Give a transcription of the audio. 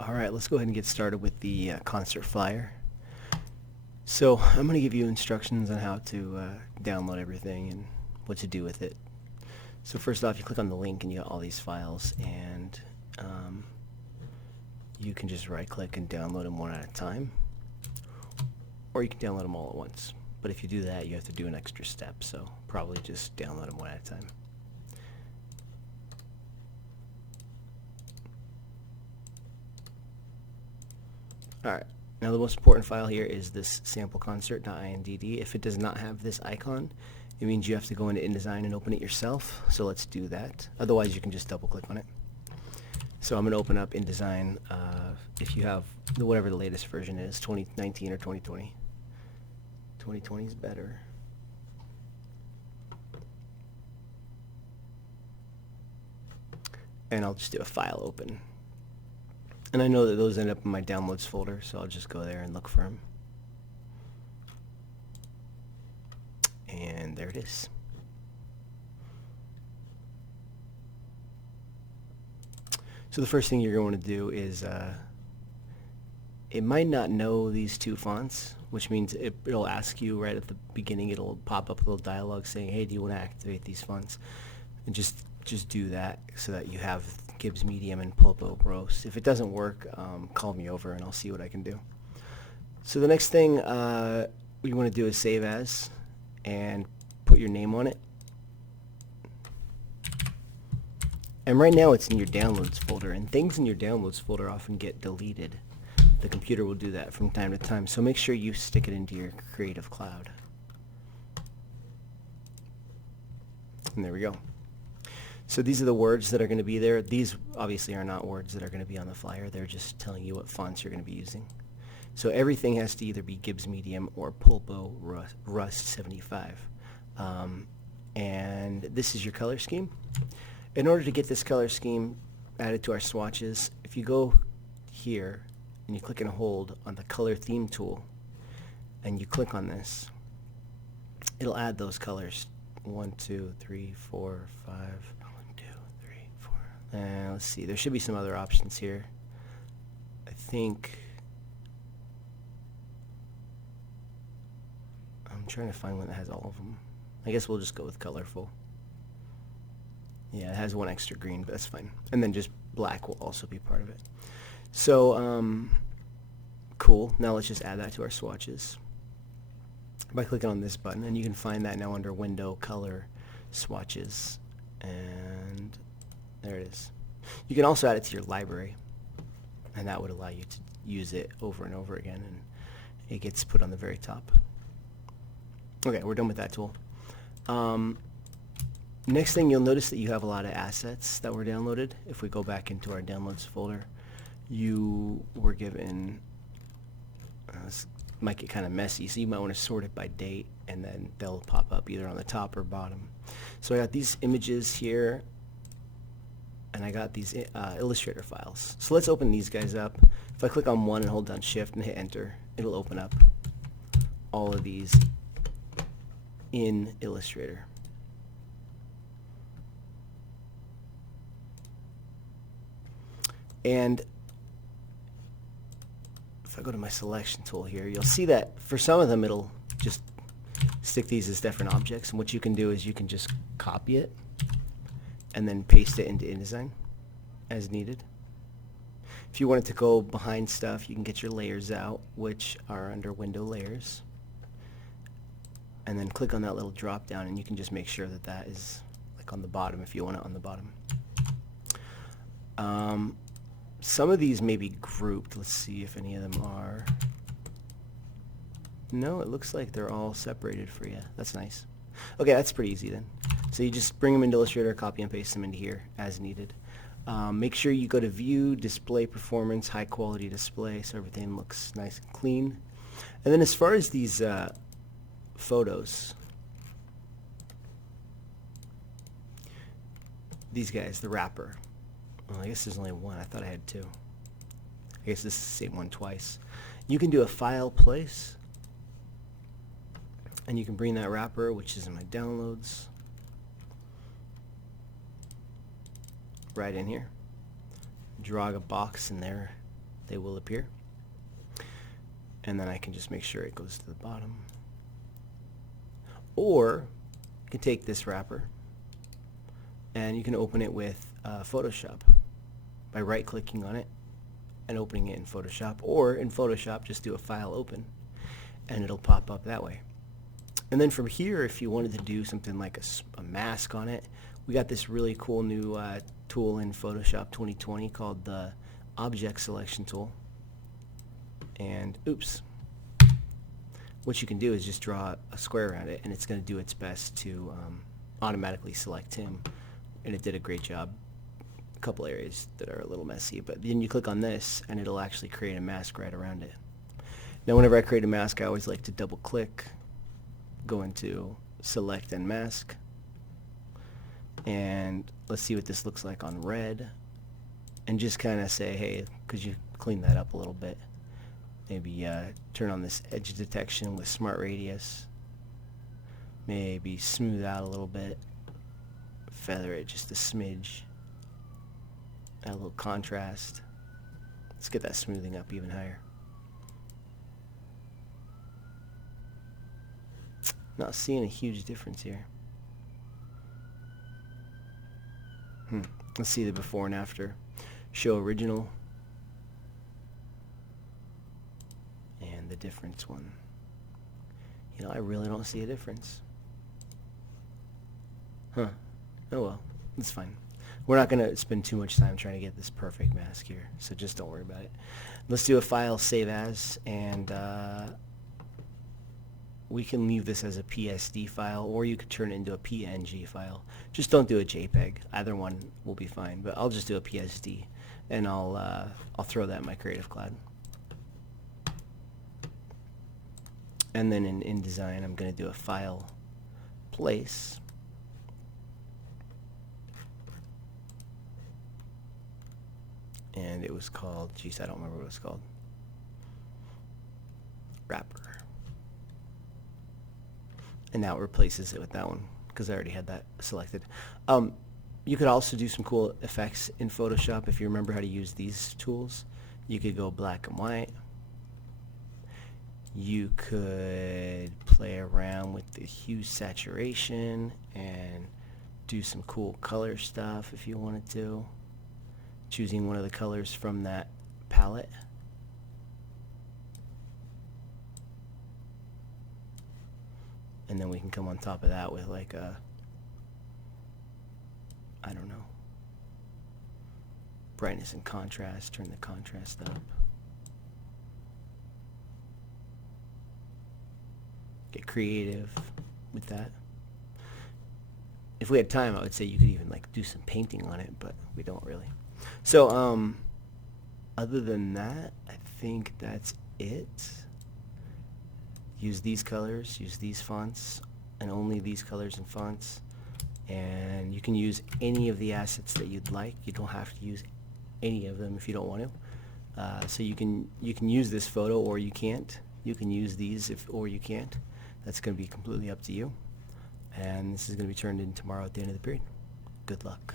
Alright, let's go ahead and get started with the concert flyer. So I'm going to give you instructions on how to download everything and what to do with it. So first off, you click on the link and you got all these files, and you can just right click and download them one at a time, or you can download them all at once. But if you do that, you have to do an extra step, so probably just download them one at a time. Alright, now the most important file here is this sample concert.indd. If it does not have this icon, it means you have to go into InDesign and open it yourself. So let's do that. Otherwise, you can just double click on it. So I'm going to open up InDesign. If you have whatever the latest version is, 2019 or 2020. 2020 is better. And I'll just do a file open. And I know that those end up in my downloads folder, so I'll just go there and look for them. And there it is. So the first thing you're going to do is, it might not know these two fonts, which means it'll ask you right at the beginning, it'll pop up a little dialog saying, hey, do you want to activate these fonts? And just do that so that you have Gibbs Medium and Pulpo Gross. If it doesn't work, call me over and I'll see what I can do. So the next thing we want to do is save as and put your name on it. And right now it's in your downloads folder, and things in your downloads folder often get deleted. The computer will do that from time to time, so make sure you stick it into your Creative Cloud. And there we go. So these are the words that are going to be there. These obviously are not words that are going to be on the flyer. They're just telling you what fonts you're going to be using. So everything has to either be Gibbs Medium or Pulpo Rust 75. And this is your color scheme. In order to get this color scheme added to our swatches, if you go here and you click and hold on the color theme tool and you click on this, it'll add those colors. 1, 2, 3, 4, 5. And let's see, there should be some other options here. I think I'm trying to find one that has all of them. I guess we'll just go with colorful. Yeah, it has one extra green, but that's fine. And then just black will also be part of it. So, cool. Now let's just add that to our swatches by clicking on this button, and you can find that now under Window, Color, Swatches, and there it is. You can also add it to your library, and that would allow you to use it over and over again, and it gets put on the very top. Okay, we're done with that tool. Next thing, you'll notice that you have a lot of assets that were downloaded. If we go back into our downloads folder, you were given, this might get kind of messy, so you might want to sort it by date, and then they'll pop up either on the top or bottom. So I got these images here, and I got these Illustrator files. So let's open these guys up. If I click on one and hold down Shift and hit Enter, it'll open up all of these in Illustrator. And if I go to my selection tool here, you'll see that for some of them it'll just stick these as different objects, and what you can do is you can just copy it and then paste it into InDesign as needed. If you wanted to go behind stuff, you can get your layers out, which are under Window Layers, and then click on that little drop down, and you can just make sure that that is like on the bottom if you want it on the bottom. Some of these may be grouped. Let's see if any of them are. No, it looks like they're all separated for you. That's nice. Okay, that's pretty easy then. So you just bring them into Illustrator, copy and paste them into here as needed. Make sure you go to View, Display Performance, High Quality Display, so everything looks nice and clean. And then as far as these photos, these guys, the wrapper. Well, I guess there's only one. I thought I had two. I guess this is the same one twice. You can do a file place, and you can bring that wrapper, which is in my downloads, right in here. Drag a box in there, they will appear. And then I can just make sure it goes to the bottom. Or you can take this wrapper and you can open it with Photoshop by right-clicking on it and opening it in Photoshop, or in Photoshop just do a file open and it'll pop up that way. And then from here, if you wanted to do something like a mask on it, we got this really cool new tool in Photoshop 2020 called the Object Selection tool. And oops, what you can do is just draw a square around it and it's going to do its best to automatically select him, and it did a great job. A couple areas that are a little messy, but then you click on this and it'll actually create a mask right around it. Now whenever I create a mask, I always like to double click, go into select and mask, and let's see what this looks like on red, and just kind of say, hey, could you clean that up a little bit? Maybe turn on this edge detection with smart radius, maybe smooth out a little bit, feather it just a smidge, add a little contrast. Let's get that smoothing up even higher. Not seeing a huge difference here. Let's see the before and after. Show original. And the difference one. You know, I really don't see a difference. Oh well, it's fine. We're not going to spend too much time trying to get this perfect mask here, so just don't worry about it. Let's do a file save as, and we can leave this as a PSD file, or you could turn it into a PNG file. Just don't do a JPEG. Either one will be fine, but I'll just do a PSD, and I'll throw that in my Creative Cloud. And then in InDesign, I'm going to do a file place. And it was called, geez, I don't remember what it was called. Wrapper. And now it replaces it with that one because I already had that selected. You could also do some cool effects in Photoshop if you remember how to use these tools. You could go black and white. You could play around with the hue saturation and do some cool color stuff if you wanted to. Choosing one of the colors from that palette. And then we can come on top of that with like a, I don't know, brightness and contrast, turn the contrast up. Get creative with that. If we had time, I would say you could even like do some painting on it, but we don't really. So, other than that, I think that's it. Use these colors, use these fonts, and only these colors and fonts. And you can use any of the assets that you'd like. You don't have to use any of them if you don't want to. So you can use this photo or you can't. You can use these or you can't. That's going to be completely up to you. And this is going to be turned in tomorrow at the end of the period. Good luck.